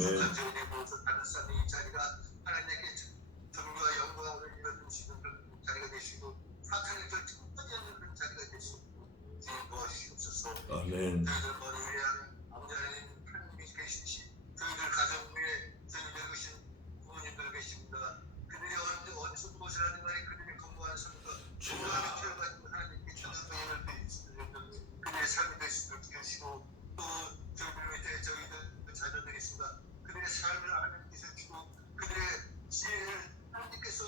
순간적으로 모여서 다른 사람의 이 자리가 하나님께 정의와 영광을 이뤄주시는 그런 자리가 되시고 사탄의 결정하지 않는 그런 자리가 되시고 주님 도와주시옵소서. 아멘. 저희들 머리 위에 아버지 하나님 하나님이 계시시 저희들 가정 위에 저희들 계신 부모님들 계십니다. 그들이 어디서 무엇을 하는 간에 그들이 건강한 삶과 건강한 태어가지고 하나님께 주는 도움을 드리시는 그들의 삶이 될 수 있도록 주시고 또 저희들 밑에 저희들 자녀들이 있습니다. 그들의 삶을 하나님께서 주고 그들의 지혜를 하나님께서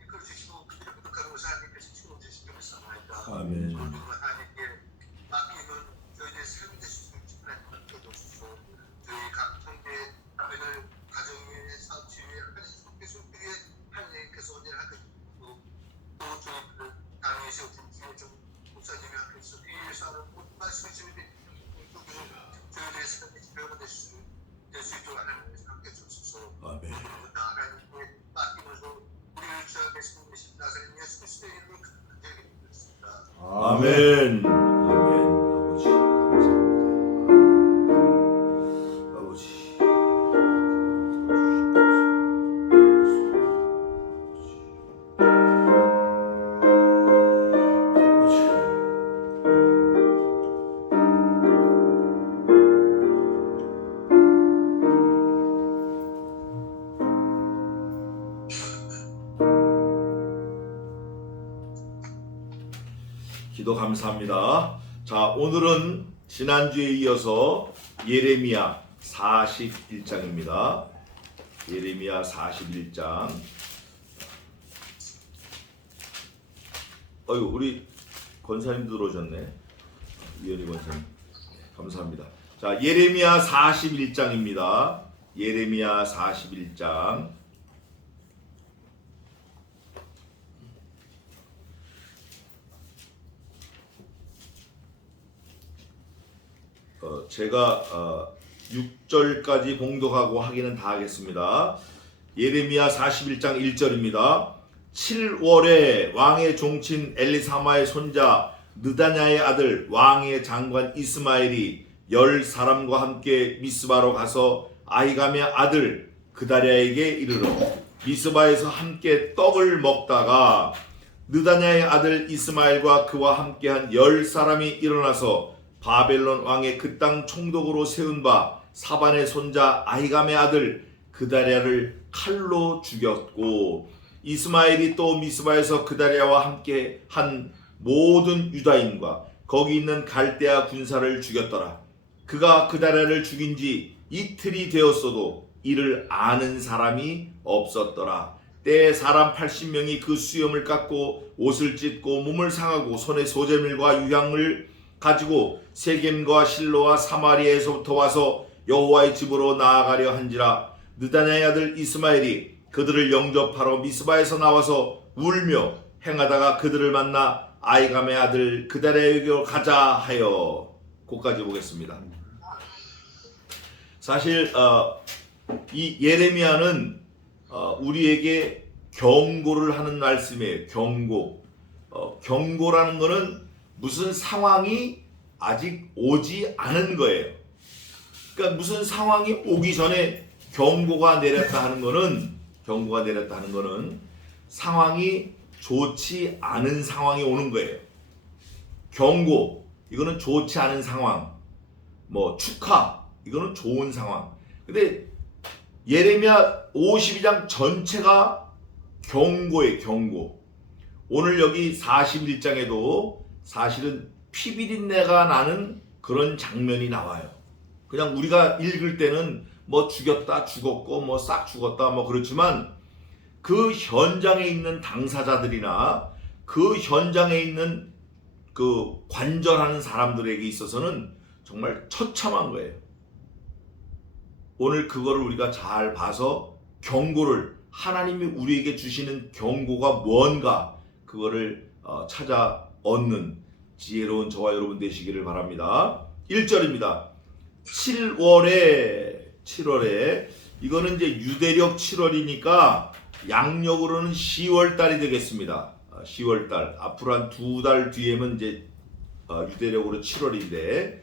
이끌어 주시고 그들의 부족한 것을 하나님께서 채워주시기를 사모합니다. 아멘. 하나님께 맡기는 저희들의 삶이 될 수 있도록 하나님 맡겨주시고 저희 각 통계 자매들 가정 위에 사업지 위에 하나님께서 우리의 하나님께서 언제나 하고 또 저희들 당에 세우신 주의 목사님이 앞에서 이 사람 모든 말씀을 저희들의 삶의 지표가 될 수 있도록 하나님께서 함께 주옵소서. 아멘. 하나님께 맡기면서 우리를 주장하시는 나사렛 예수 그리스도의 이름으로 간절히 기도드립니다. 아멘. 아멘. 아버지 감사합니다. 아버지. 기도 감사합니다. 자, 오늘은 지난주에 이어서 예레미야 41장입니다. 예레미야 41장. 어유 우리 권사님도 들어오셨네. 이현희 권사님. 감사합니다. 자, 예레미야 41장입니다. 예레미야 41장. 제가 6절까지 봉독하고 하기는 다 하겠습니다. 예레미야 41장 1절입니다. 7월에 왕의 종친 엘리사마의 손자 느다냐의 아들 왕의 장관 이스마엘이 10사람과 함께 미스바로 가서 아히감의 아들 그다랴에게 이르러 미스바에서 함께 떡을 먹다가 느다냐의 아들 이스마엘과 그와 함께한 10사람이 일어나서 바벨론 왕의 그 땅 총독으로 세운 바 사반의 손자 아히감의 아들 그다랴를 칼로 죽였고 이스마엘이 또 미스바에서 그다랴와 함께 한 모든 유다인과 거기 있는 갈대아 군사를 죽였더라. 그가 그다랴를 죽인 지 이틀이 되었어도 이를 아는 사람이 없었더라. 때에 사람 80명이 그 수염을 깎고 옷을 찢고 몸을 상하고 손에 소재물과 유향을 가지고 세겜과 실로와 사마리아에서부터 와서 여호와의 집으로 나아가려 한지라. 느다냐의 아들 이스마엘이 그들을 영접하러 미스바에서 나와서 울며 행하다가 그들을 만나 아히감의 아들 그다랴에게로 가자 하여. 거기까지 보겠습니다. 사실 이 예레미야는 우리에게 경고를 하는 말씀이에요. 경고. 경고라는 것은 무슨 상황이 아직 오지 않은 거예요. 그러니까 무슨 상황이 오기 전에 경고가 내렸다 하는 거는 상황이 좋지 않은 상황이 오는 거예요. 경고, 이거는 좋지 않은 상황. 뭐 축하, 이거는 좋은 상황. 근데 예레미야 52장 전체가 경고예요. 경고. 오늘 여기 41장에도 사실은 피비린내가 나는 그런 장면이 나와요. 그냥 우리가 읽을 때는 뭐 죽였다, 죽었고, 뭐 싹 죽었다, 뭐 그렇지만 그 현장에 있는 당사자들이나 그 현장에 있는 그 관절하는 사람들에게 있어서는 정말 처참한 거예요. 오늘 그거를 우리가 잘 봐서 경고를, 하나님이 우리에게 주시는 경고가 뭔가 그거를 찾아 얻는 지혜로운 저와 여러분 되시기를 바랍니다. 1절입니다. 7월에 이거는 이제 유대력 7월이니까 양력으로는 10월 달이 되겠습니다. 10월 달. 앞으로 한 2달 뒤에면 이제 유대력으로 7월인데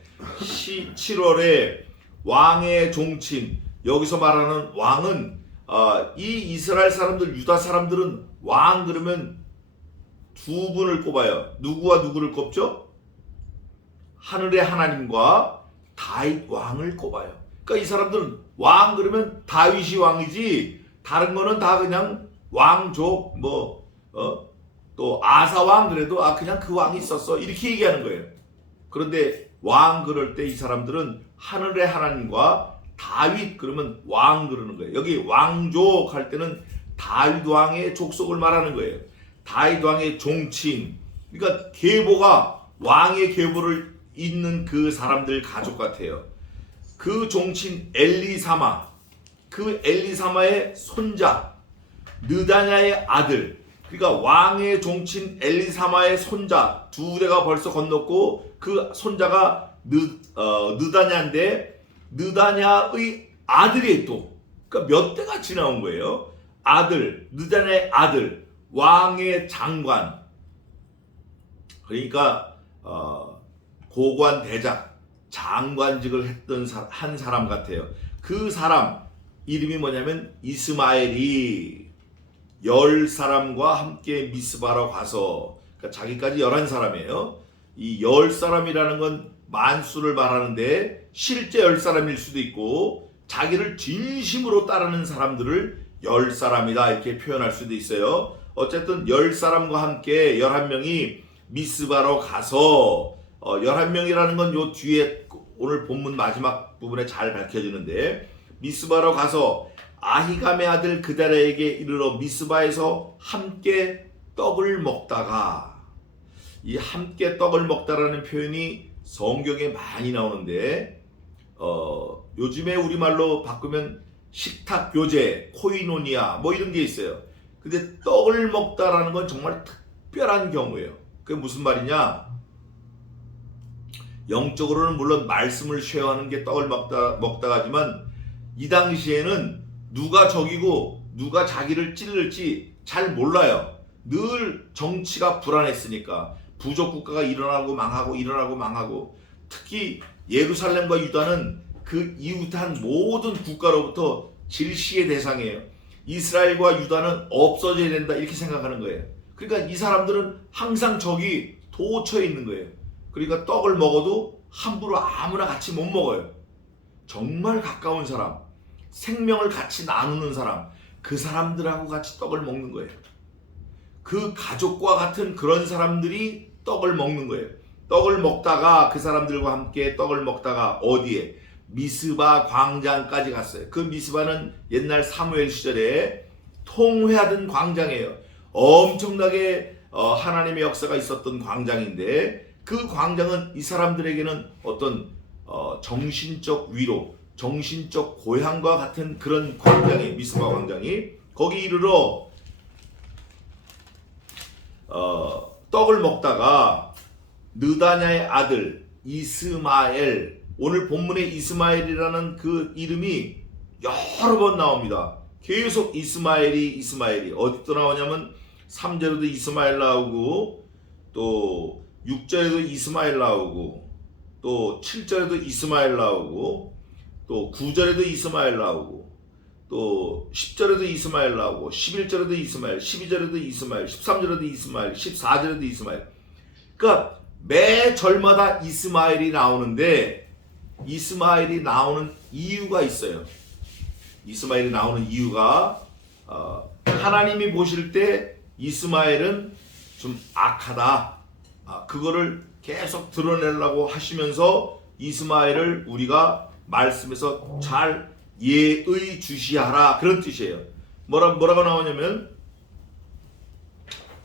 7월에 왕의 종친 여기서 말하는 왕은 이 이스라엘 사람들, 유다 사람들은 왕 그러면 두 분을 꼽아요. 누구와 누구를 꼽죠? 하늘의 하나님과 다윗 왕을 꼽아요. 그러니까 이 사람들은 왕 그러면 다윗이 왕이지 다른 거는 다 그냥 왕족 또 아사 왕 그래도 그냥 그 왕이 있었어 이렇게 얘기하는 거예요. 그런데 왕 그럴 때 이 사람들은 하늘의 하나님과 다윗 그러면 왕 그러는 거예요. 여기 왕족 할 때는 다윗 왕의 족속을 말하는 거예요. 다윗 왕의 종칭. 그러니까 계보가 왕의 계보를 잇는 그 사람들 가족 같아요. 그 종친 엘리사마, 그 엘리사마의 손자 느다냐의 아들, 그러니까 왕의 종친 엘리사마의 손자 두 대가 벌써 건넜고 그 손자가 느다냐인데 느다냐의 아들이 또 그러니까 몇 대가 지나온 거예요. 아들, 느다냐의 아들, 왕의 장관. 그러니까 고관 대작, 장관직을 했던 한 사람 같아요. 그 사람 이름이 뭐냐면 이스마엘이 10사람과 함께 미스바로 가서 그러니까 자기까지 11사람이에요. 이 10사람이라는 건 만수를 말하는데 실제 10사람일 수도 있고 자기를 진심으로 따르는 사람들을 10사람이다 이렇게 표현할 수도 있어요. 어쨌든 10사람과 함께 11명이 미스바로 가서 11명이라는 건 요 뒤에 오늘 본문 마지막 부분에 잘 밝혀지는데 미스바로 가서 아히감의 아들 그다랴에게 이르러 미스바에서 함께 떡을 먹다가 이 함께 떡을 먹다라는 표현이 성경에 많이 나오는데 요즘에 우리말로 바꾸면 식탁 교제, 코이노니아 뭐 이런 게 있어요. 근데 떡을 먹다라는 건 정말 특별한 경우예요. 그게 무슨 말이냐? 영적으로는 물론 말씀을 쉐어하는 게 떡을 먹다가지만 이 당시에는 누가 적이고 누가 자기를 찌를지 잘 몰라요. 늘 정치가 불안했으니까 부족 국가가 일어나고 망하고 특히 예루살렘과 유다는 그 이웃한 모든 국가로부터 질시의 대상이에요. 이스라엘과 유다는 없어져야 된다 이렇게 생각하는 거예요. 그러니까 이 사람들은 항상 적이 도처에 있는 거예요. 그러니까 떡을 먹어도 함부로 아무나 같이 못 먹어요. 정말 가까운 사람, 생명을 같이 나누는 사람, 그 사람들하고 같이 떡을 먹는 거예요. 그 가족과 같은 그런 사람들이 떡을 먹는 거예요. 떡을 먹다가 그 사람들과 함께 떡을 먹다가 어디에? 미스바 광장까지 갔어요. 그 미스바는 옛날 사무엘 시절에 통회하던 광장이에요. 엄청나게 하나님의 역사가 있었던 광장인데 그 광장은 이 사람들에게는 어떤 정신적 위로, 정신적 고향과 같은 그런 광장이 미스바 광장이 거기 이르러 떡을 먹다가 느다냐의 아들 이스마엘, 오늘 본문에 이스마엘이라는 그 이름이 여러 번 나옵니다. 계속 이스마엘이 어디 또 나오냐면 3절에도 이스마엘 나오고 또 6절에도 이스마엘 나오고 또 7절에도 이스마엘 나오고 또 9절에도 이스마엘 나오고 또 10절에도 이스마엘 나오고 11절에도 이스마엘, 12절에도 이스마엘, 13절에도 이스마엘, 14절에도 이스마엘. 그러니까 매 절마다 이스마엘이 나오는데 이스마엘이 나오는 이유가 있어요. 이스마엘이 나오는 이유가 하나님이 보실 때 이스마엘은 좀 악하다. 그거를 계속 드러내려고 하시면서 이스마엘을 우리가 말씀에서 잘 예의 주시하라 그런 뜻이에요. 뭐라고 나오냐면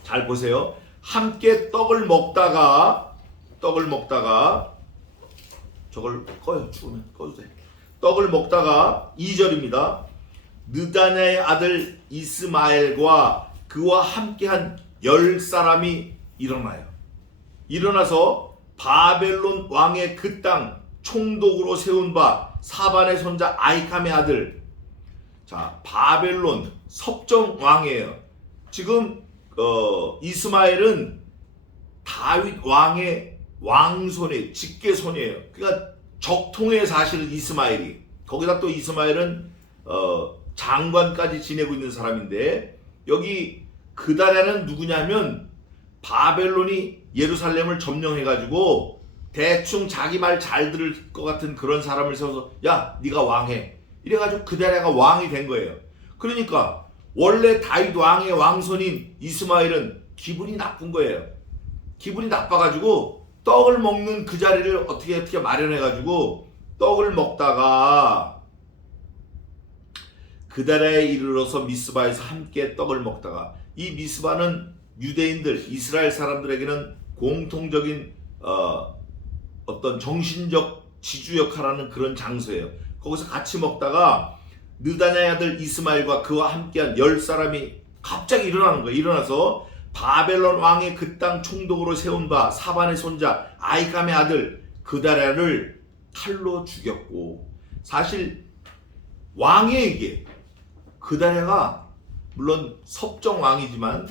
잘 보세요. 함께 떡을 먹다가 저걸 꺼요. 죽으면 꺼도 돼. 떡을 먹다가 2절입니다. 느다냐의 아들 이스마엘과 그와 함께한 10사람이 일어나요. 일어나서 바벨론 왕의 그 땅 총독으로 세운 바 사반의 손자 아히감의 아들, 자 바벨론 섭정 왕이에요. 지금 이스마엘은 다윗 왕의 왕손의 직계손이에요. 그러니까 적통의 사실은 이스마엘이, 거기다 또 이스마엘은 장관까지 지내고 있는 사람인데, 여기 그다랴는 누구냐면 바벨론이 예루살렘을 점령해가지고 대충 자기 말 잘 들을 것 같은 그런 사람을 세워서 야 네가 왕해 이래가지고 그다랴가 왕이 된 거예요. 그러니까 원래 다윗 왕의 왕손인 이스마엘은 기분이 나쁜 거예요. 기분이 나빠가지고 떡을 먹는 그 자리를 어떻게 마련해가지고 떡을 먹다가 그다랴에 이르러서 미스바에서 함께 떡을 먹다가, 이 미스바는 유대인들 이스라엘 사람들에게는 공통적인 어떤 정신적 지주 역할하는 그런 장소예요. 거기서 같이 먹다가 느다냐의 아들 이스마엘과 그와 함께한 10사람이 갑자기 일어나는 거예요. 일어나서 바벨론 왕의 그 땅 총독으로 세운 바 사반의 손자 아이감의 아들 그다랴를 칼로 죽였고, 사실 왕에게 그다랴가 물론 섭정 왕이지만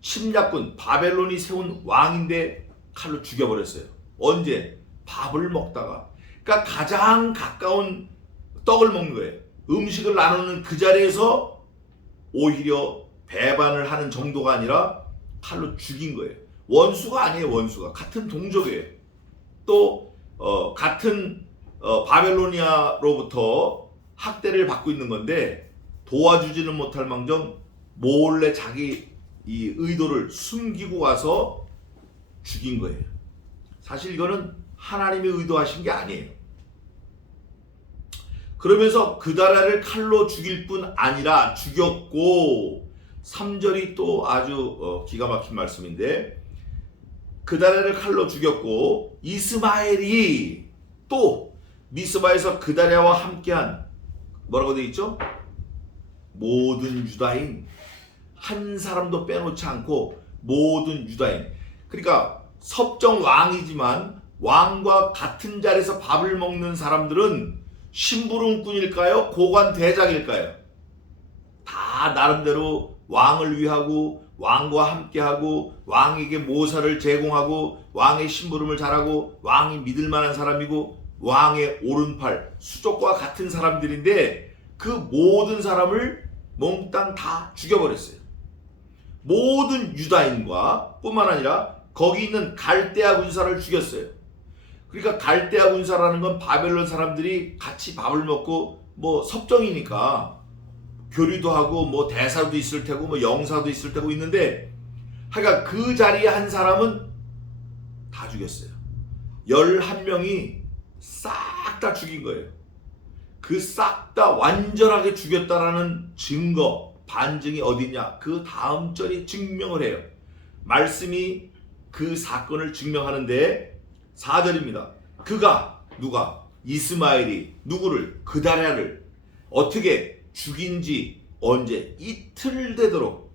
침략군 바벨론이 세운 왕인데 칼로 죽여버렸어요. 언제? 밥을 먹다가. 그러니까 가장 가까운 떡을 먹는 거예요. 음식을 나누는 그 자리에서 오히려 배반을 하는 정도가 아니라 칼로 죽인 거예요. 원수가 아니에요. 원수가 같은 동족이에요. 또 같은 바벨로니아로부터 학대를 받고 있는 건데 도와주지는 못할 망정 몰래 자기 이 의도를 숨기고 와서 죽인 거예요. 사실 이거는 하나님이 의도하신 게 아니에요. 그러면서 그다랴를 칼로 죽일 뿐 아니라 죽였고, 3절이 또 아주 기가 막힌 말씀인데, 그다랴를 칼로 죽였고 이스마엘이 또 미스바에서 그다랴와 함께한, 뭐라고 되어 있죠? 모든 유다인, 한 사람도 빼놓지 않고 모든 유다인. 그러니까 섭정 왕이지만 왕과 같은 자리에서 밥을 먹는 사람들은 심부름꾼일까요? 고관 대장일까요? 다 나름대로 왕을 위하고 왕과 함께하고 왕에게 모사를 제공하고 왕의 심부름을 잘하고 왕이 믿을 만한 사람이고 왕의 오른팔, 수족과 같은 사람들인데 그 모든 사람을 몽땅 다 죽여버렸어요. 모든 유다인과 뿐만 아니라 거기 있는 갈대아 군사를 죽였어요. 그러니까 갈대아 군사라는 건 바벨론 사람들이 같이 밥을 먹고 뭐 섭정이니까 교류도 하고 뭐 대사도 있을 테고 뭐 영사도 있을 테고 있는데, 하여간 그 자리에 한 사람은 다 죽였어요. 11명이 싹 다 죽인 거예요. 그 싹 다 완전하게 죽였다라는 증거, 반증이 어디냐? 그 다음 절이 증명을 해요. 말씀이 그 사건을 증명하는데 4절입니다. 그가, 누가? 이스마엘이 누구를? 그다랴를 어떻게 죽인지 언제? 이틀 되도록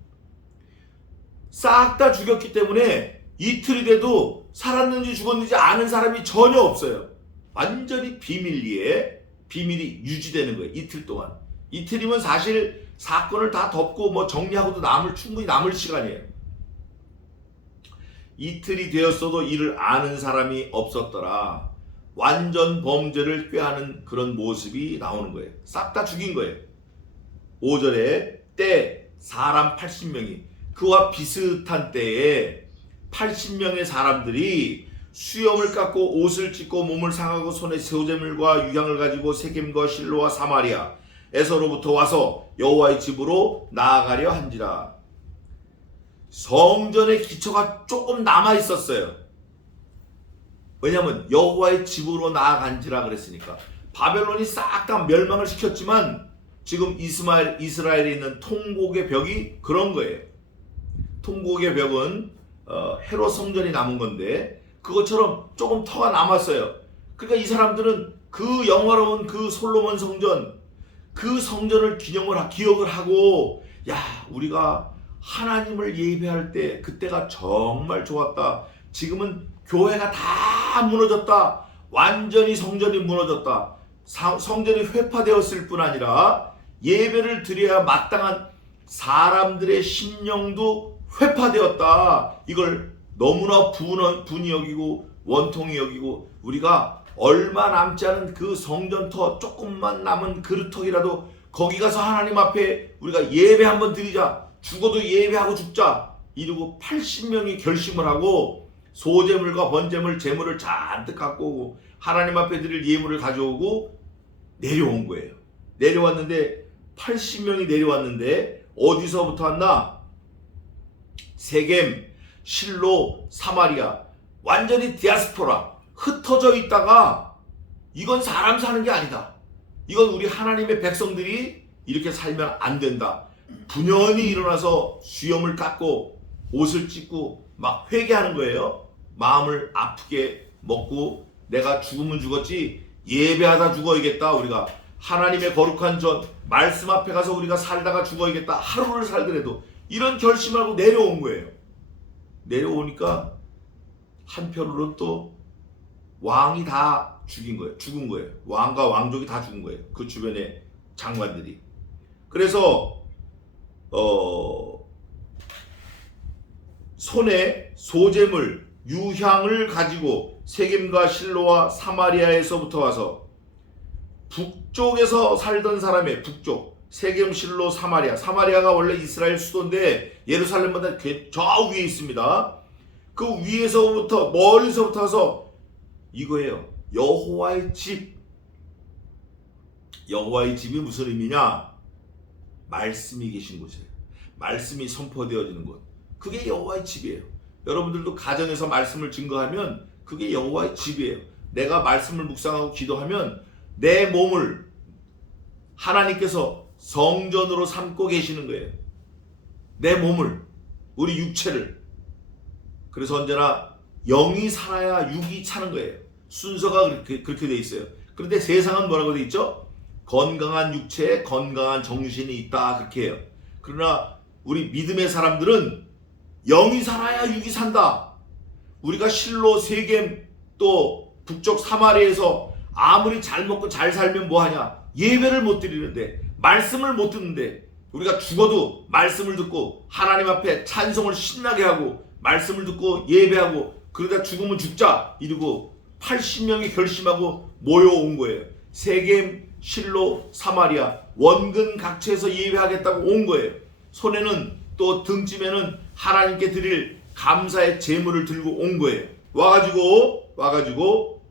싹 다 죽였기 때문에 이틀이 돼도 살았는지 죽었는지 아는 사람이 전혀 없어요. 완전히 비밀리에 비밀이 유지되는 거예요. 이틀 동안. 이틀이면 사실 사건을 다 덮고 뭐 정리하고도 충분히 남을 시간이에요. 이틀이 되었어도 이를 아는 사람이 없었더라. 완전 범죄를 꾀하는 그런 모습이 나오는 거예요. 싹 다 죽인 거예요. 5절에 때 사람 80명이, 그와 비슷한 때에 80명의 사람들이 수염을 깎고 옷을 찢고 몸을 상하고 손에 새우재물과 유향을 가지고 세겜과 실로와 사마리아 에서로부터 와서 여호와의 집으로 나아가려 한지라. 성전의 기초가 조금 남아 있었어요. 왜냐하면 여호와의 집으로 나아간지라 그랬으니까. 바벨론이 싹 다 멸망을 시켰지만 지금 이스라엘에 있는 통곡의 벽이 그런 거예요. 통곡의 벽은 헤롯 성전이 남은 건데 그것처럼 조금 터가 남았어요. 그러니까 이 사람들은 그 영화로운 그 솔로몬 성전, 그 성전을 기억을 하고, 야, 우리가 하나님을 예배할 때 그때가 정말 좋았다. 지금은 교회가 다 무너졌다. 완전히 성전이 무너졌다. 성전이 회파되었을 뿐 아니라 예배를 드려야 마땅한 사람들의 심령도 회파되었다. 이걸 너무나 분이 여기고 원통이 여기고, 우리가 얼마 남지 않은 그 성전터 조금만 남은 그릇턱이라도 거기 가서 하나님 앞에 우리가 예배 한번 드리자. 죽어도 예배하고 죽자. 이러고 80명이 결심을 하고 소제물과 번제물, 제물을 잔뜩 갖고 오고 하나님 앞에 드릴 예물을 가져오고 내려온 거예요. 내려왔는데 80명이 내려왔는데 어디서부터 왔나? 세겜, 실로, 사마리아. 완전히 디아스포라. 흩어져 있다가 이건 사람 사는 게 아니다. 이건 우리 하나님의 백성들이 이렇게 살면 안 된다. 분연히 일어나서 수염을 깎고 옷을 찢고 막 회개하는 거예요. 마음을 아프게 먹고 내가 죽으면 죽었지 예배하다 죽어야겠다. 우리가 하나님의 거룩한 전 말씀 앞에 가서 우리가 살다가 죽어야겠다. 하루를 살더라도 이런 결심하고 내려온 거예요. 내려오니까 한편으로는 또 왕이 다 죽은 거예요. 왕과 왕족이 다 죽은 거예요. 그 주변의 장관들이. 그래서 손에 소제물, 유향을 가지고 세겜과 실로와 사마리아에서부터 와서 북쪽에서 살던 사람의 북쪽, 세겜, 실로, 사마리아. 사마리아가 원래 이스라엘 수도인데 예루살렘보다 저 위에 있습니다. 그 위에서부터 멀리서부터 와서 이거예요. 여호와의 집. 여호와의 집이 무슨 의미냐? 말씀이 계신 곳이에요. 말씀이 선포되어지는 곳. 그게 여호와의 집이에요. 여러분들도 가정에서 말씀을 증거하면 그게 여호와의 집이에요. 내가 말씀을 묵상하고 기도하면 내 몸을 하나님께서 성전으로 삼고 계시는 거예요. 내 몸을, 우리 육체를. 그래서 언제나 영이 살아야 육이 차는 거예요. 순서가 그렇게 돼 있어요. 그런데 세상은 뭐라고 돼 있죠? 건강한 육체에 건강한 정신이 있다. 그렇게 해요. 그러나 우리 믿음의 사람들은 영이 살아야 육이 산다. 우리가 실로, 세겜, 또 북쪽 사마리아에서 아무리 잘 먹고 잘 살면 뭐하냐? 예배를 못 드리는데, 말씀을 못 듣는데, 우리가 죽어도 말씀을 듣고 하나님 앞에 찬송을 신나게 하고 말씀을 듣고 예배하고 그러다 죽으면 죽자 이러고 80명이 결심하고 모여온 거예요. 세겜, 실로, 사마리아 원근 각처에서 예배하겠다고 온 거예요. 손에는 또 등짐에는 하나님께 드릴 감사의 제물을 들고 온 거예요. 와가지고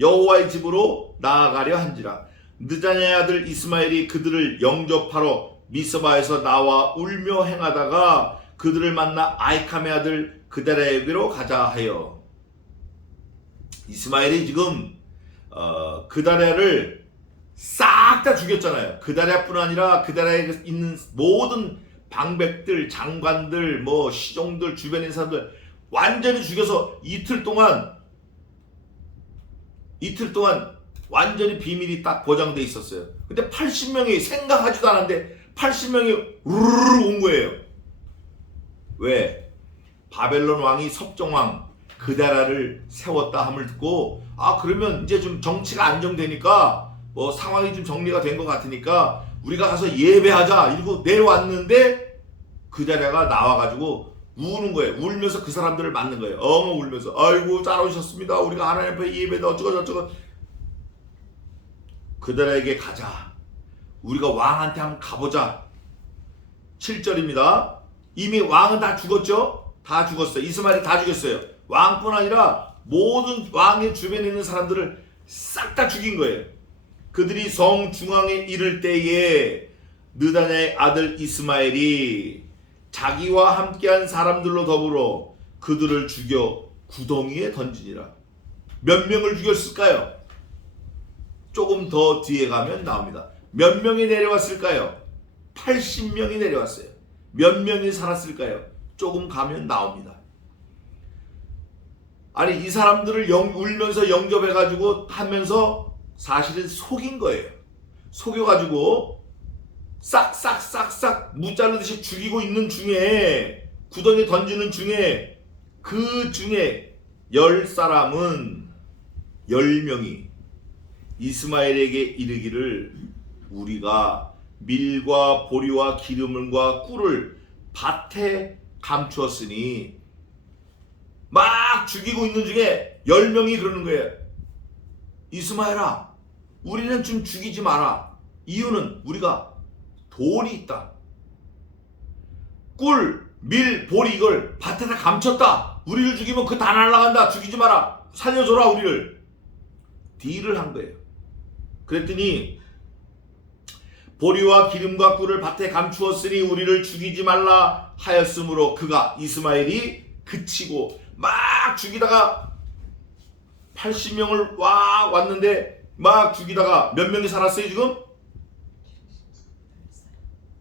여호와의 집으로 나아가려 한지라. 느다냐의 아들 이스마엘이 그들을 영접하러 미스바에서 나와 울며 행하다가 그들을 만나 아이캄의 아들 그다랴에게로 가자 하여. 이스마엘이 지금 그다랴를 싹 다 죽였잖아요. 그다랴뿐 아니라 그다랴에 있는 모든 방백들, 장관들, 뭐 시종들, 주변의 사람들 완전히 죽여서 이틀 동안 완전히 비밀이 딱 보장돼 있었어요. 근데 80명이 생각하지도 않았는데 80명이 우르르 온 거예요. 왜? 바벨론 왕이 섭정왕 그다랴를 세웠다 함을 듣고 그러면 이제 좀 정치가 안정되니까 뭐 상황이 좀 정리가 된 것 같으니까 우리가 가서 예배하자 이러고 내려왔는데 그다랴가 나와가지고 우는 거예요. 울면서 그 사람들을 맞는 거예요. 울면서 아이고 잘 오셨습니다. 우리가 하나님 앞에 예배다 어쩌고 그다랴에게 가자. 우리가 왕한테 한번 가보자. 7절입니다. 이미 왕은 다 죽었죠? 다 죽었어요. 이스마엘이 다 죽였어요. 왕뿐 아니라 모든 왕의 주변에 있는 사람들을 싹 다 죽인 거예요. 그들이 성 중앙에 이를 때에 느다냐의 아들 이스마엘이 자기와 함께한 사람들로 더불어 그들을 죽여 구덩이에 던지니라. 몇 명을 죽였을까요? 조금 더 뒤에 가면 나옵니다. 몇 명이 내려왔을까요? 80명이 내려왔어요. 몇 명이 살았을까요? 조금 가면 나옵니다. 아니 이 사람들을 울면서 영접해가지고 하면서 사실은 속인 거예요. 속여가지고 싹싹싹싹 무자르듯이 죽이고 있는 중에 구덩이에 던지는 중에 그 중에 10사람은 10명이 이스마엘에게 이르기를 우리가 밀과 보리와 기름과 꿀을 밭에 감추었으니 막 죽이고 있는 중에 10명이 그러는 거예요. 이스마엘아 우리는 좀 죽이지 마라. 이유는 우리가 돈이 있다. 꿀, 밀, 보리 이걸 밭에다 감췄다. 우리를 죽이면 그 다 날아간다. 죽이지 마라. 살려줘라 우리를. 딜을 한 거예요. 그랬더니 보리와 기름과 꿀을 밭에 감추었으니 우리를 죽이지 말라 하였으므로 그가 이스마엘이 그치고 막 죽이다가 80명을 왔는데 막 죽이다가 몇 명이 살았어요 지금?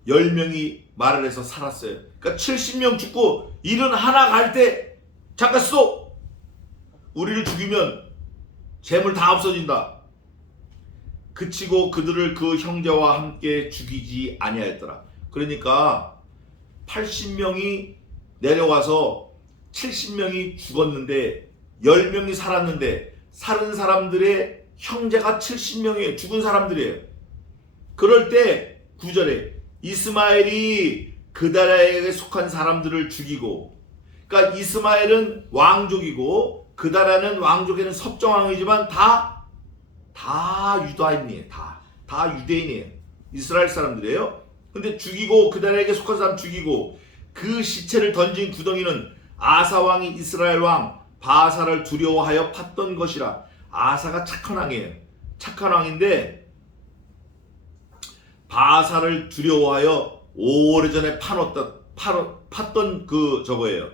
10명이 말을 해서 살았어요. 그러니까 70명 죽고 71 갈 때 잠깐 스톱! 우리를 죽이면 재물 다 없어진다. 그치고 그들을 그 형제와 함께 죽이지 아니하였더라. 그러니까 80명이 내려와서 70명이 죽었는데 10명이 살았는데 살은 사람들의 형제가 70명이에요. 죽은 사람들이에요. 그럴 때 9절에 이스마엘이 그다라에게 속한 사람들을 죽이고, 그러니까 이스마엘은 왕족이고 그다라는 왕족에는 섭정왕이지만 다 유다인이에요. 다 유대인이에요. 이스라엘 사람들이에요. 근데 죽이고 그다라에게 속한 사람 죽이고 그 시체를 던진 구덩이는 아사 왕이 이스라엘 왕 바사를 두려워하여 팠던 것이라. 아사가 착한 왕이에요. 착한 왕인데 바사를 두려워하여 오래전에 팠던 그 저거예요.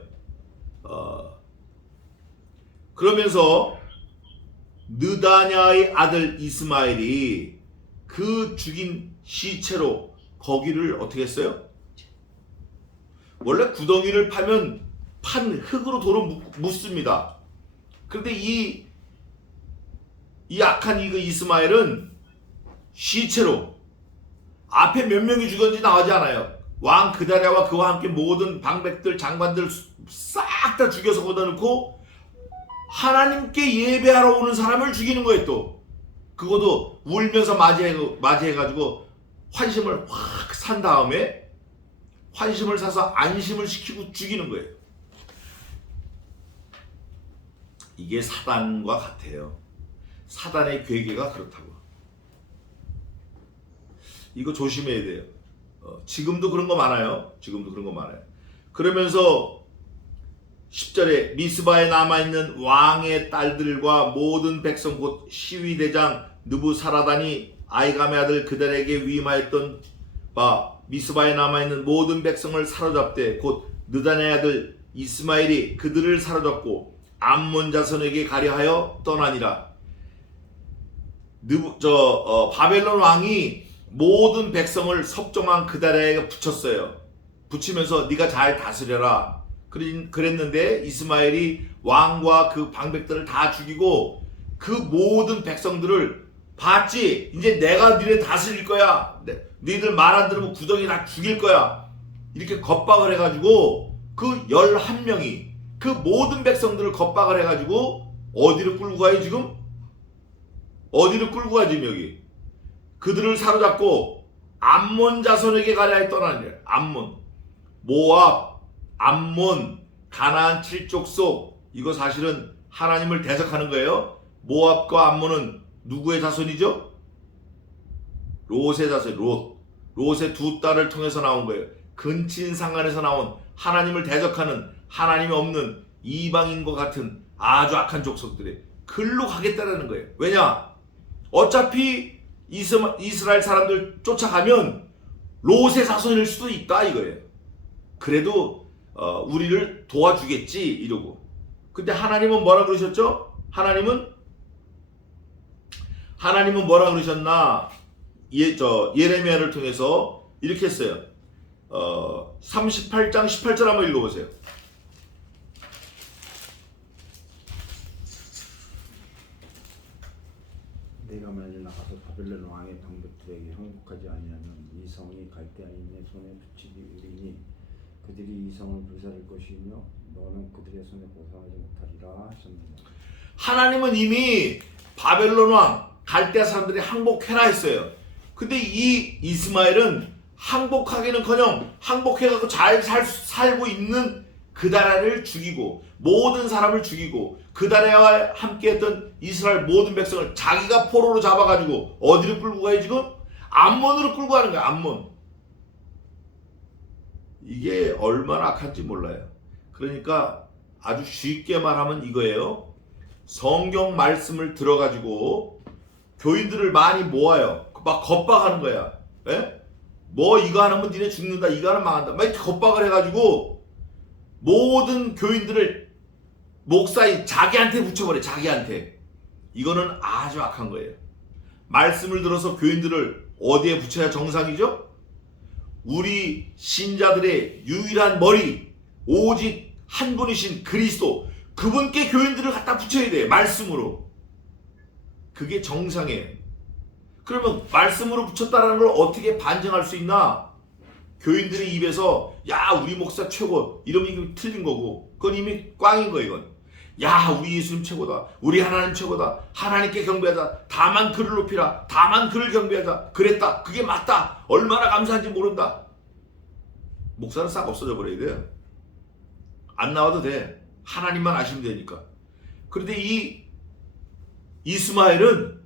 그러면서 느다냐의 아들 이스마엘이 그 죽인 시체로 거기를 어떻게 했어요? 원래 구덩이를 파면 판 흙으로 돌을 묻습니다. 그런데 이 악한 이 이스마엘은 시체로 앞에 몇 명이 죽었는지 나오지 않아요. 왕 그다랴와 그와 함께 모든 방백들 장관들 싹 다 죽여서 거다 놓고 하나님께 예배하러 오는 사람을 죽이는 거예요. 또 그것도 울면서 맞이해가지고 환심을 확 산 다음에 환심을 사서 안심을 시키고 죽이는 거예요. 이게 사단과 같아요. 사단의 괴계가 그렇다고. 이거 조심해야 돼요. 지금도 그런 거 많아요. 그러면서 10절에 미스바에 남아있는 왕의 딸들과 모든 백성 곧 시위대장 느부사라단이 아이감의 아들 그들에게 위임하였던 바 미스바에 남아있는 모든 백성을 사로잡되 곧 느단의 아들 이스마엘이 그들을 사로잡고 암몬 자손에게 가려하여 떠나니라. 바벨론 왕이 모든 백성을 섭정왕 그다랴에게 붙였어요. 붙이면서 네가 잘 다스려라. 그랬는데 이스마엘이 왕과 그 방백들을 다 죽이고 그 모든 백성들을 봤지? 이제 내가 니네 다스릴 거야. 너희들 말 안 들으면 구덩이 다 죽일 거야. 이렇게 겁박을 해가지고 그 11명이 그 모든 백성들을 겁박을 해가지고 어디로 끌고 가요 지금? 어디로 끌고 가지 여기? 그들을 사로잡고 암몬 자손에게 가랴 떠나니라. 암몬, 모압, 암몬, 가나안 7족속. 이거 사실은 하나님을 대적하는 거예요. 모압과 암몬은 누구의 자손이죠? 롯의 자손. 롯의 두 딸을 통해서 나온 거예요. 근친상간에서 나온 하나님을 대적하는, 하나님이 없는 이방인과 같은 아주 악한 족속들이 글로 가겠다라는 거예요. 왜냐? 어차피 이스라엘 사람들 쫓아가면 롯의 자손일 수도 있다 이거예요. 그래도 우리를 도와주겠지 이러고. 근데 하나님은 뭐라 그러셨죠? 하나님은 뭐라 그러셨나? 예레미야를 통해서 이렇게 했어요. 38장 18절 한번 읽어보세요. 내가 만일 나가서 바벨론 왕의 방백들에게 항복하지 아니하면 이 성이 갈대아인의 손에 붙이리니 그들이 이 성을 불사를 것이며 너는 그들의 손에 보상하지 못하리라 하셨느니라. 하나님은 이미 바벨론 왕 갈대아 사람들이 항복해라 했어요. 근데 이 이스마엘은 항복하기는커녕 항복해가지고 잘 살고 있는 그다라를 죽이고 모든 사람을 죽이고 그다라와 함께했던 이스라엘 모든 백성을 자기가 포로로 잡아가지고 어디로 끌고 가요 지금? 암몬으로 끌고 가는 거야. 암몬. 이게 얼마나 악한지 몰라요. 그러니까 아주 쉽게 말하면 이거예요. 성경 말씀을 들어가지고 교인들을 많이 모아요. 막 겁박하는 거야. 예? 뭐 이거 하면 니네 죽는다, 이거 하면 망한다, 막 이렇게 겁박을 해가지고 모든 교인들을 목사인 자기한테 붙여버려. 자기한테. 이거는 아주 악한 거예요. 말씀을 들어서 교인들을 어디에 붙여야 정상이죠? 우리 신자들의 유일한 머리, 오직 한 분이신 그리스도, 그분께 교인들을 갖다 붙여야 돼. 말씀으로. 그게 정상이에요. 그러면 말씀으로 붙였다는 걸 어떻게 반증할 수 있나? 교인들의 입에서 야 우리 목사 최고 이러면 이게 틀린 거고, 그건 이미 꽝인 거예요. 이건 야 우리 예수님 최고다, 우리 하나님 최고다, 하나님께 경배하자, 다만 그를 높이라, 다만 그를 경배하자, 그랬다, 그게 맞다, 얼마나 감사한지 모른다. 목사는 싹 없어져 버려야 돼요. 안 나와도 돼. 하나님만 아시면 되니까. 그런데 이 이스마엘은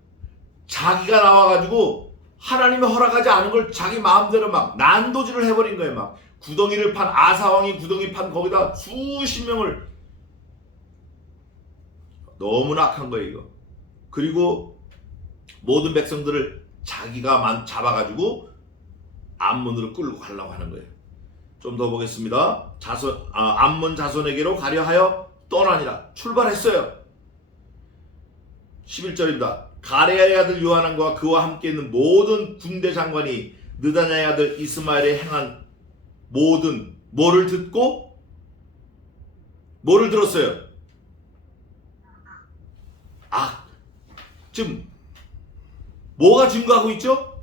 자기가 나와가지고 하나님이 허락하지 않은 걸 자기 마음대로 막 난도질을 해버린 거예요. 막 구덩이를 판, 아사왕이 구덩이 판 거기다 수십 명을, 너무나 악한 거예요 이거. 그리고 모든 백성들을 자기가 잡아가지고 암몬으로 끌고 가려고 하는 거예요. 좀 더 보겠습니다. 암몬 자손에게로 가려 하여 떠나니라. 출발했어요. 11절입니다. 가레아의 아들 요하난과 그와 함께 있는 모든 군대 장관이 느다냐의 아들 이스마엘의 행한 모든 뭐를 듣고 뭐를 들었어요? 지금 뭐가 증거하고 있죠?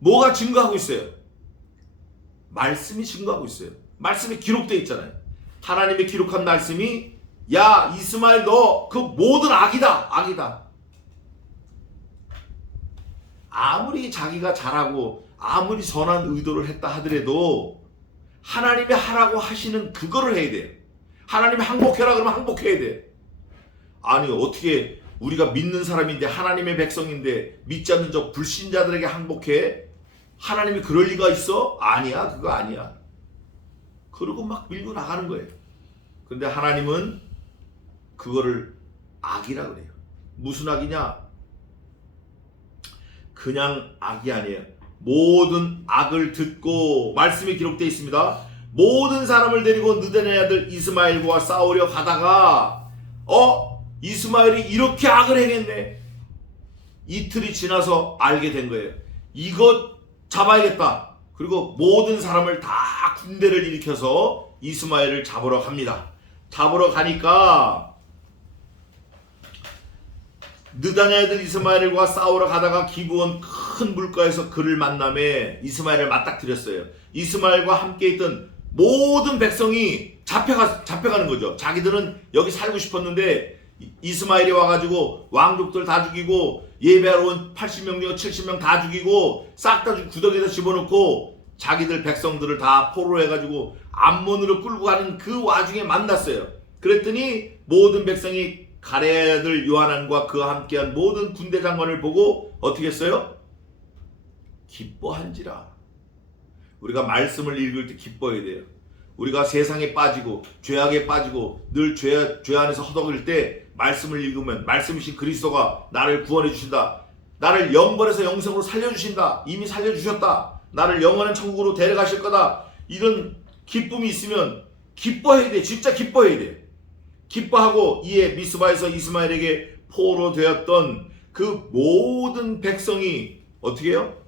뭐가 증거하고 있어요? 말씀이 증거하고 있어요. 말씀이 기록되어 있잖아요. 하나님의 기록한 말씀이 야 이스마엘 너 그 모든 악이다. 아무리 자기가 잘하고 아무리 선한 의도를 했다 하더라도 하나님이 하라고 하시는 그거를 해야 돼요. 하나님이 항복해라 그러면 항복해야 돼. 아니 어떻게 우리가 믿는 사람인데, 하나님의 백성인데 믿지 않는 저 불신자들에게 항복해? 하나님이 그럴 리가 있어? 아니야, 그거 아니야. 그러고 막 밀고 나가는 거예요. 근데 하나님은 그거를 악이라 그래요. 무슨 악이냐? 그냥 악이 아니에요. 모든 악을 듣고, 말씀이 기록되어 있습니다. 모든 사람을 데리고 느다냐의 아들 이스마엘과 싸우려 가다가 이스마엘이 이렇게 악을 행했네. 이틀이 지나서 알게 된 거예요. 이것 잡아야겠다. 그리고 모든 사람을 다 군대를 일으켜서 이스마엘을 잡으러 갑니다. 잡으러 가니까 느다냐의 아들 이스마엘과 싸우러 가다가 기브온 큰 물가에서 그를 만남에 이스마엘을 맞닥뜨렸어요. 이스마엘과 함께 있던 모든 백성이 잡혀가는 거죠. 자기들은 여기 살고 싶었는데 이스마엘이 와가지고 왕족들 다 죽이고 예배하러 온 80명, 70명 다 죽이고 싹 다 구덩이에다 집어넣고 자기들 백성들을 다 포로로 해가지고 암몬으로 끌고 가는 그 와중에 만났어요. 그랬더니 모든 백성이 가레아의 아들 요하난과 그와 함께한 모든 군대 장관을 보고 어떻게 했어요? 기뻐한지라. 우리가 말씀을 읽을 때 기뻐해야 돼요. 우리가 세상에 빠지고 죄악에 빠지고 늘 죄 안에서 허덕일 때 말씀을 읽으면 말씀이신 그리스도가 나를 구원해 주신다, 나를 영벌에서 영생으로 살려주신다, 이미 살려주셨다, 나를 영원한 천국으로 데려가실 거다, 이런 기쁨이 있으면 기뻐해야 돼. 진짜 기뻐해야 돼. 기뻐하고 이에 미스바에서 이스마엘에게 포로 되었던 그 모든 백성이 어떻게 해요?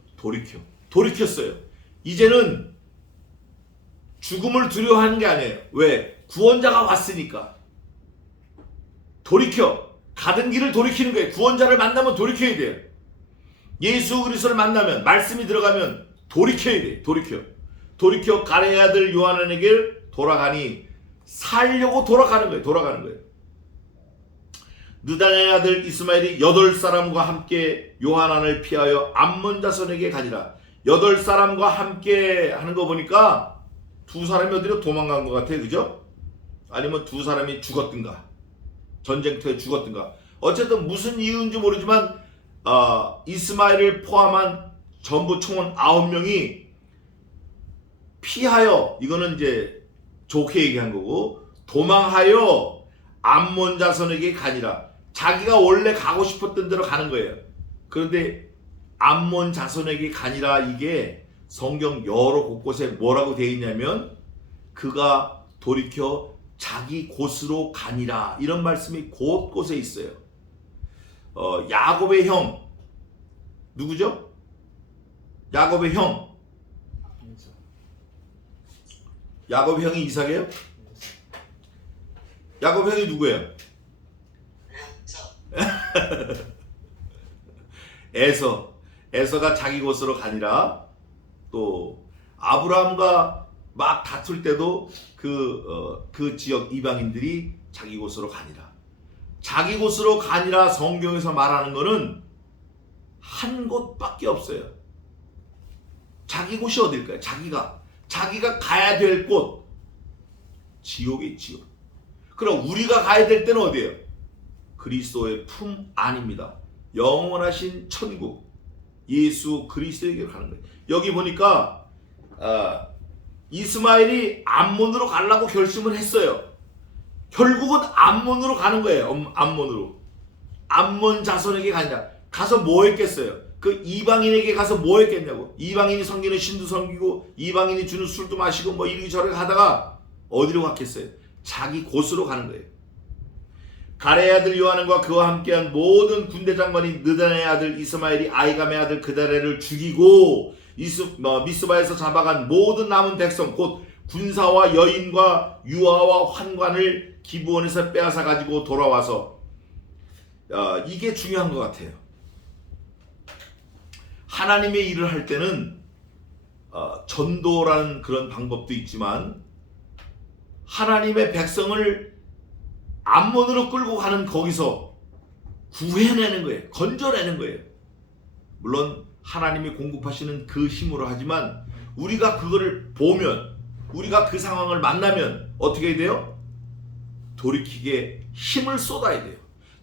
돌이켰어요. 이제는 죽음을 두려워하는 게 아니에요. 왜? 구원자가 왔으니까. 가던 길을 돌이키는 거예요. 구원자를 만나면 돌이켜야 돼요. 예수 그리스도를 만나면, 말씀이 들어가면 돌이켜야 돼. 돌이켜 가레아의 아들 요하난에게 돌아가니 살려고 돌아가는 거예요. 느다냐의 아들 이스마엘이 8사람과 함께 요하난을 피하여 암몬 자손에게 가니라. 8사람과 함께 하는 거 보니까 2사람이 어디로 도망간 것 같아요. 그죠? 아니면 2사람이 죽었든가, 전쟁터에 죽었든가, 어쨌든 무슨 이유인지 모르지만 이스마엘을 포함한 전부 총은 9명이 피하여, 이거는 이제 좋게 얘기한 거고, 도망하여 암몬 자손에게 가니라. 자기가 원래 가고 싶었던 데로 가는 거예요. 그런데 암몬 자손에게 가니라, 이게 성경 여러 곳곳에 뭐라고 되어 있냐면 그가 돌이켜 자기 곳으로 가니라, 이런 말씀이 곳곳에 있어요. 야곱의 형 누구죠? 야곱의 형, 야곱 형이 이삭이에요? 야곱 형이 누구예요? 에서가 자기 곳으로 가니라. 또 아브라함과 막 다툴 때도 그 지역 이방인들이 자기 곳으로 가니라. 자기 곳으로 가니라 성경에서 말하는 거는 한 곳밖에 없어요. 자기 곳이 어딜까요? 자기가 가야 될 곳, 지옥이 지옥. 그럼 우리가 가야 될 때는 어디예요? 그리스도의 품 안입니다. 영원하신 천국, 예수 그리스도에게 가는 거예요. 여기 보니까 이스마엘이 암몬으로 가려고 결심을 했어요. 결국은 암몬으로 가는 거예요. 암몬 자손에게 가니라. 가서 뭐 했겠어요? 그 이방인에게 가서 뭐 했겠냐고. 이방인이 섬기는 신도 섬기고, 이방인이 주는 술도 마시고, 뭐 이리저리 하다가 어디로 갔겠어요? 자기 곳으로 가는 거예요. 가레의 아들 요하난과 그와 함께한 모든 군대 장관이 느단의 아들 이스마엘이 아이감의 아들 그다레를 죽이고 미스바에서 잡아간 모든 남은 백성 곧 군사와 여인과 유아와 환관을 기브온에서 빼앗아 가지고 돌아와서, 이게 중요한 것 같아요. 하나님의 일을 할 때는 전도라는 그런 방법도 있지만, 하나님의 백성을 암몬으로 끌고 가는 거기서 구해내는 거예요. 건져내는 거예요. 물론 하나님이 공급하시는 그 힘으로 하지만, 우리가 그거를 보면, 우리가 그 상황을 만나면 어떻게 해야 돼요? 돌이키게 힘을 쏟아야 돼요.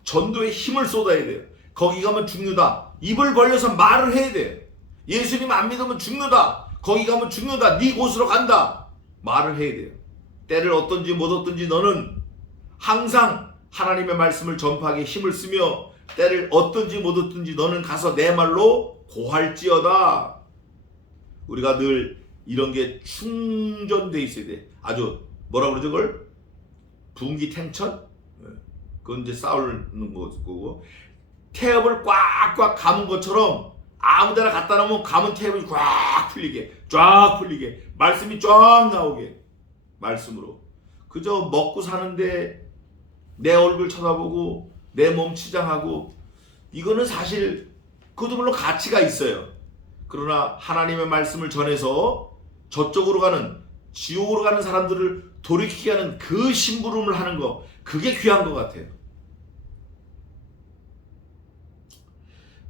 전도에 힘을 쏟아야 돼요. 거기 가면 죽는다. 입을 벌려서 말을 해야 돼요. 예수님 안 믿으면 죽는다. 거기 가면 죽는다. 네 곳으로 간다. 말을 해야 돼요. 때를 얻든지 못 얻든지 너는 항상 하나님의 말씀을 전파하기에 힘을 쓰며, 때를 얻든지 못 얻든지 너는 가서 내 말로 고할지어다. 우리가 늘 이런 게 충전돼 있어야 돼. 아주 뭐라 그러죠 그걸? 분기탱천? 그건 이제 싸우는 거고, 태엽을 꽉꽉 감은 것처럼 아무데나 갖다 놓으면 감은 태엽이 꽉 풀리게 말씀이 쫙 나오게, 말씀으로. 그저 먹고 사는데 내 얼굴 쳐다보고 내 몸 치장하고, 이거는 사실 그것도 물론 가치가 있어요. 그러나 하나님의 말씀을 전해서 저쪽으로 가는, 지옥으로 가는 사람들을 돌이키게 하는 그 심부름을 하는 거, 그게 귀한 것 같아요.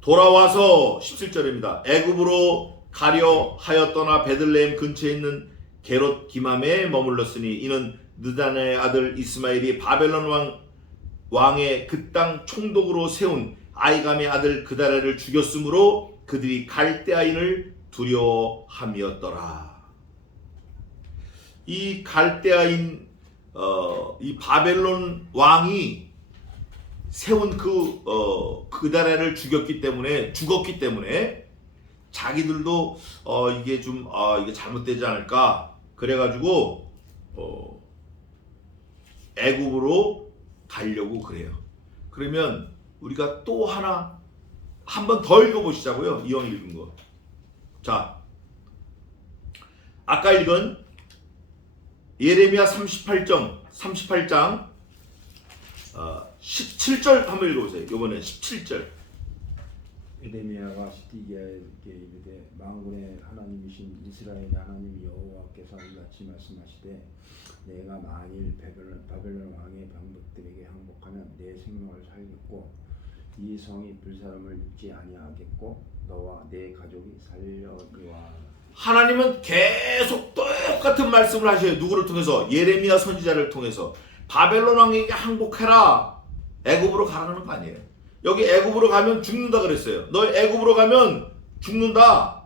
돌아와서 17절입니다. 애굽으로 가려 하여 떠나 베들레헴 근처에 있는 게롯 기맘에 머물렀으니 이는 느단의 아들 이스마엘이 바벨론 왕의 그 땅 총독으로 세운 아이감의 아들 그다레를 죽였으므로 그들이 갈대아인을 두려워함이었더라. 이 갈대아인, 이 바벨론 왕이 세운 그다레를 죽었기 때문에 자기들도 이게 좀 이게 잘못되지 않을까, 그래가지고 애굽으로 가려고 그래요. 그러면 우리가 또 한 번 더 읽어보시자고요. 이왕 읽은 거. 자, 아까 읽은 예레미야 38장 17절 한번 읽어보세요. 이번에 17절. 예레미야가 시디기야에게 이르되 만군의 하나님이신 이스라엘의 하나님 여호와께서 이같이 말씀하시되 내가 만일 바벨론 왕의 병력들에게 항복하면 내 생명을 살겠고 이 성이 불사름을 입지 아니하겠고 너와 내 가족이 살려니와. 하나님은 계속 똑같은 말씀을 하셔요. 누구를 통해서? 예레미야 선지자를 통해서. 바벨론 왕에게 항복해라. 애굽으로 가라는 거 아니에요. 여기 애굽으로 가면 죽는다 그랬어요. 너 애굽으로 가면 죽는다.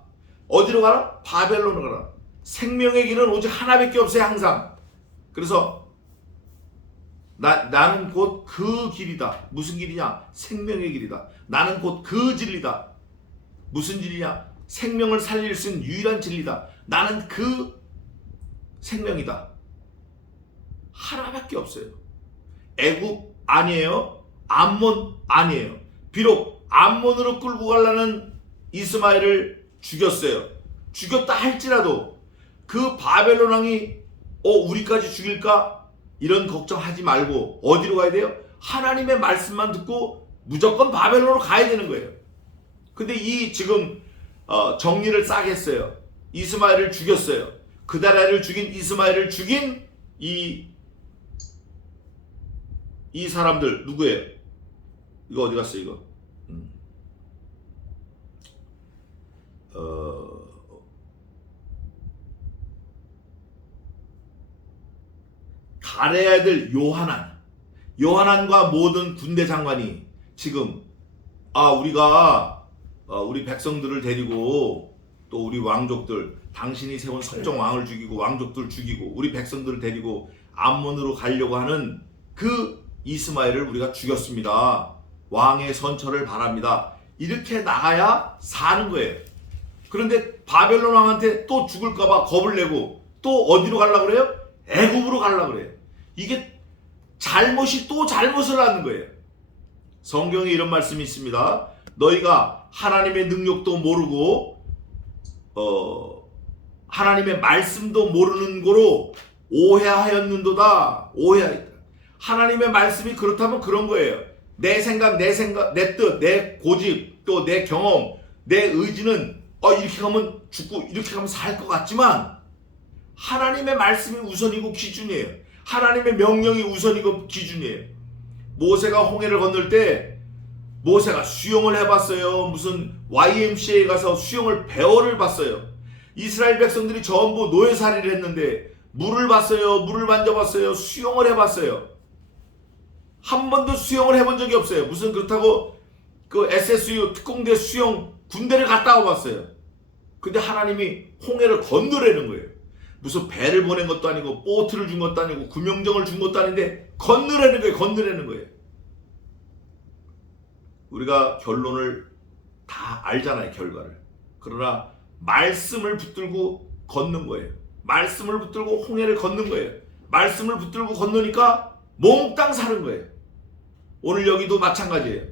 어디로 가라? 바벨론으로 가라. 생명의 길은 오직 하나밖에 없어요. 항상. 그래서 나는 곧 그 길이다. 무슨 길이냐? 생명의 길이다. 나는 곧 그 진리다. 무슨 진리냐? 생명을 살릴 수 있는 유일한 진리다. 나는 그 생명이다. 하나밖에 없어요. 애굽 아니에요. 암몬 아니에요. 비록 암몬으로 끌고 가려는 이스마엘을 죽였어요. 죽였다 할지라도 그 바벨론 왕이 우리까지 죽일까? 이런 걱정하지 말고 어디로 가야 돼요? 하나님의 말씀만 듣고 무조건 바벨론으로 가야 되는 거예요. 근데 이 지금 정리를 싹 했어요. 이스마엘을 죽였어요. 그다라를 죽인 이스마엘을 죽인 이 사람들 누구예요? 이거 어디 갔어 이거? 가레의 아들 요하난과 모든 군대 장관이 지금 우리가 우리 백성들을 데리고 또 우리 왕족들 당신이 세운 석정 왕을 죽이고 왕족들 죽이고 우리 백성들을 데리고 암몬으로 가려고 하는 그 이스마엘을 우리가 죽였습니다. 왕의 선처를 바랍니다. 이렇게 나가야 사는 거예요. 그런데 바벨론 왕한테 또 죽을까봐 겁을 내고 또 어디로 가려고 그래요? 애굽으로 가려고 그래요. 이게 잘못이 또 잘못을 하는 거예요. 성경에 이런 말씀이 있습니다. 너희가 하나님의 능력도 모르고 하나님의 말씀도 모르는 거로 오해하였는도다. 오해하였다. 하나님의 말씀이 그렇다면 그런 거예요. 내 생각, 내 뜻, 내 고집, 또 내 경험, 내 의지는 이렇게 가면 죽고 이렇게 가면 살 것 같지만 하나님의 말씀이 우선이고 기준이에요. 하나님의 명령이 우선이고 기준이에요. 모세가 홍해를 건널 때 모세가 수영을 해봤어요. 무슨 YMCA에 가서 수영을 배워를 봤어요. 이스라엘 백성들이 전부 노예살이를 했는데 물을 봤어요. 물을 만져봤어요. 수영을 해봤어요. 한 번도 수영을 해본 적이 없어요. 무슨 그렇다고 그 SSU 특공대 수영 군대를 갔다 와봤어요. 근데 하나님이 홍해를 건너라는 거예요. 무슨 배를 보낸 것도 아니고 보트를 준 것도 아니고 구명정을 준 것도 아닌데 건너라는 거예요. 건너라는 거예요. 우리가 결론을 다 알잖아요. 결과를. 그러나 말씀을 붙들고 걷는 거예요. 말씀을 붙들고 홍해를 걷는 거예요. 말씀을 붙들고 건너니까 몽땅 사는 거예요. 오늘 여기도 마찬가지예요.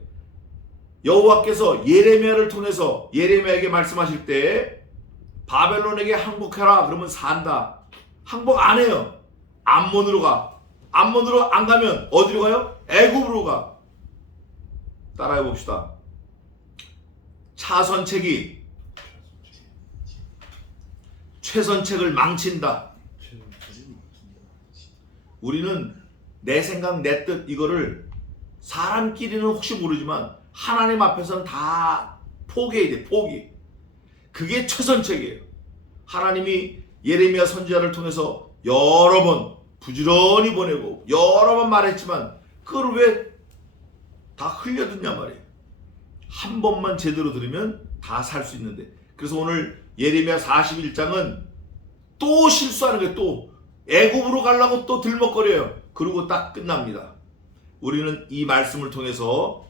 여호와께서 예레미야를 통해서 예레미야에게 말씀하실 때 바벨론에게 항복해라 그러면 산다. 항복 안 해요. 암몬으로 가. 암몬으로 안 가면 어디로 가요? 애굽으로 가. 따라해 봅시다. 차선책이 최선책을 망친다. 우리는 내 생각, 내 뜻 이거를 사람끼리는 혹시 모르지만 하나님 앞에서는 다 포기해야 돼. 포기. 그게 최선책이에요. 하나님이 예레미야 선지자를 통해서 여러 번 부지런히 보내고 여러 번 말했지만 그걸 왜 다 흘려듣냐 말이에요. 한 번만 제대로 들으면 다 살 수 있는데. 그래서 오늘 예레미야 41장은 또 실수하는 거예요. 또 애굽으로 가려고 또 들먹거려요. 그리고 딱 끝납니다. 우리는 이 말씀을 통해서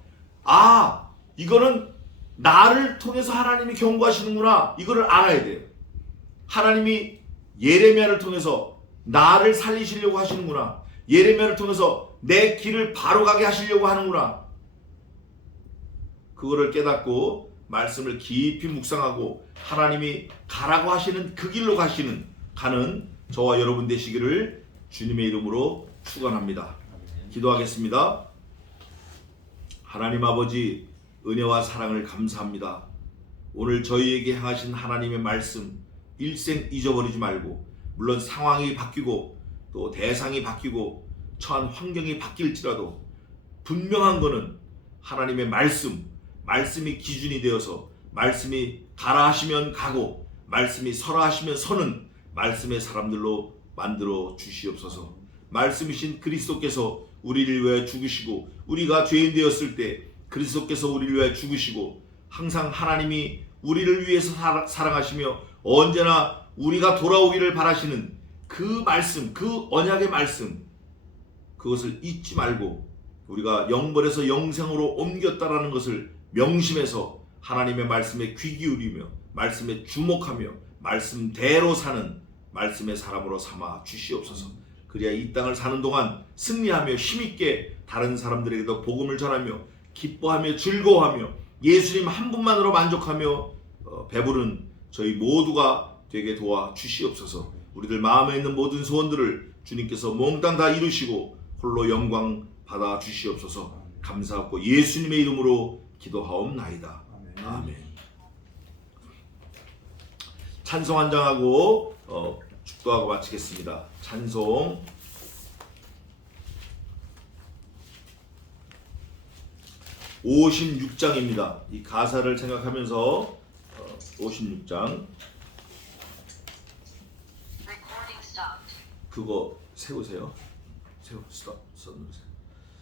이거는 나를 통해서 하나님이 경고하시는구나. 이거를 알아야 돼요. 하나님이 예레미야를 통해서 나를 살리시려고 하시는구나. 예레미야를 통해서 내 길을 바로 가게 하시려고 하는구나. 그거를 깨닫고 말씀을 깊이 묵상하고 하나님이 가라고 하시는 그 길로 가는 저와 여러분 되시기를 주님의 이름으로 축원합니다. 기도하겠습니다. 하나님 아버지 은혜와 사랑을 감사합니다. 오늘 저희에게 향하신 하나님의 말씀 일생 잊어버리지 말고, 물론 상황이 바뀌고 또 대상이 바뀌고 처한 환경이 바뀔지라도 분명한 거는 하나님의 말씀이 기준이 되어서 말씀이 가라 하시면 가고 말씀이 서라 하시면 서는 말씀의 사람들로 만들어 주시옵소서. 말씀이신 그리스도께서 우리를 위해 죽으시고 우리가 죄인 되었을 때 그리스도께서 우리를 위하여 죽으시고 항상 하나님이 우리를 위해서 사랑하시며 언제나 우리가 돌아오기를 바라시는 그 말씀, 그 언약의 말씀, 그것을 잊지 말고 우리가 영벌에서 영생으로 옮겼다라는 것을 명심해서 하나님의 말씀에 귀 기울이며 말씀에 주목하며 말씀대로 사는 말씀의 사람으로 삼아 주시옵소서. 그래야 이 땅을 사는 동안 승리하며 힘있게 다른 사람들에게도 복음을 전하며 기뻐하며 즐거워하며 예수님 한 분만으로 만족하며 배부른 저희 모두가 되게 도와 주시옵소서. 우리들 마음에 있는 모든 소원들을 주님께서 몽땅 다 이루시고 홀로 영광 받아 주시옵소서. 감사하고 예수님의 이름으로 기도하옵나이다. 아멘. 찬송 한 장하고 축도하고 마치겠습니다. 찬송 56장입니다. 이 가사를 생각하면서 56장 그거 세우세요. 스톱 누르세요.